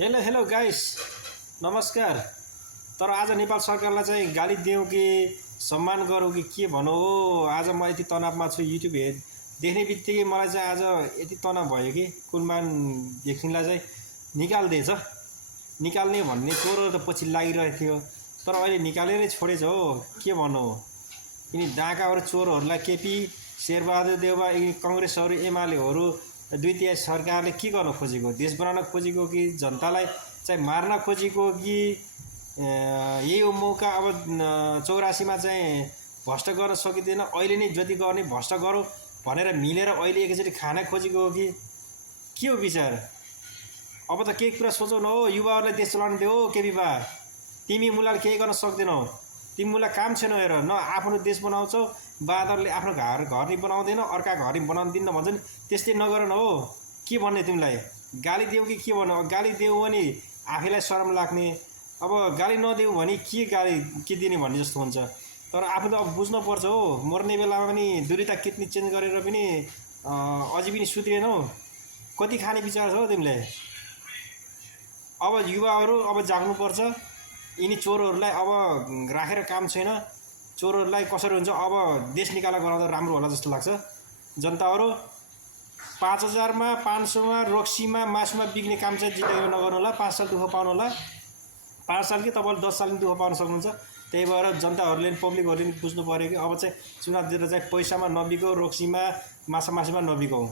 Hello hello guys, नमस्कार। तर आज नेपाल सरकारलाई चाहिँ गाली दिउँ कि सम्मान गरौँ कि के भनौँ हो। आज म यति तनावमा छु। युट्युब देख्ने बित्तिकै मलाई चाहिँ आज यति तनाव भयो कि कुलमान देखिनलाई चाहिँ निकाल्दैछ। निकाल्ने भन्ने चोरो त पछि लागिरहेको थियो, तर अहिले निकालेरै छोडेछ हो। के भनौँ हो, यिनी डाँकाहरू चोरहरूलाई केपी शेरबहादुर देउवा यिनी कङ्ग्रेसहरू एमालेहरू दुई तिहाई सरकारले के गर्न खोजेको? देश बनाउन खोजेको कि जनतालाई चाहिँ मार्न खोजेको कि यही हो मौका। अब 84मा चाहिँ भ्रष्ट गर्न सकिँदैन, अहिले नै जति गर्ने भ्रष्ट गरौँ भनेर मिलेर अहिले एकैचोटि खान खोजेको हो कि के हो विचार? अब त केही कुरा सोचौ न हो। युवाहरूलाई देश चलाउन देऊ हो केपी बा। तिमी मुलाले केही गर्न सक्दैनौ। तिमी मुला काम छैन हेर न। आफ्नो देश बनाउँछौ, बाँदरले आफ्नो घर नि बनाउँदैन, अर्का घर नि बनाउन दिन्न भन्छ नि, त्यस्तै नगर न हो। के भन्ने तिमीलाई? गाली देऊ कि के भन्नु? गाली देऊ भने आफैलाई शरम लाग्ने, अब गाली नदेऊ भने के दिने भन्ने जस्तो हुन्छ। तर आफूले अब बुझ्नुपर्छ हो। मर्ने बेलामा पनि दुरीता किडनी चेन्ज गरेर पनि अझै पनि सुध्रिएनौ। कति खाने विचार छ हो तिमीलाई? अब युवाहरू अब जाग्नुपर्छ। यिनी चोरहरूलाई अब राखेर काम छैन। चोरहरूलाई कसरी हुन्छ अब देश निकाला गराउँदा राम्रो होला जस्तो लाग्छ। जनताहरू 5000मा 500मा रक्सीमा मासुमा बिग्ने काम चाहिँ जिन्दगीमा नगर्नु होला। 5 साल दुःख पाउनु होला। 5 साल कि तपाईँले 10 साल दुःख पाउन सक्नुहुन्छ। त्यही भएर जनताहरूले पब्लिकहरूले नि बुझ्नु पऱ्यो कि अब चाहिँ चुनाव दिएर चाहिँ पैसामा नबिगौ, रक्सीमा मासुमा नबिगौ।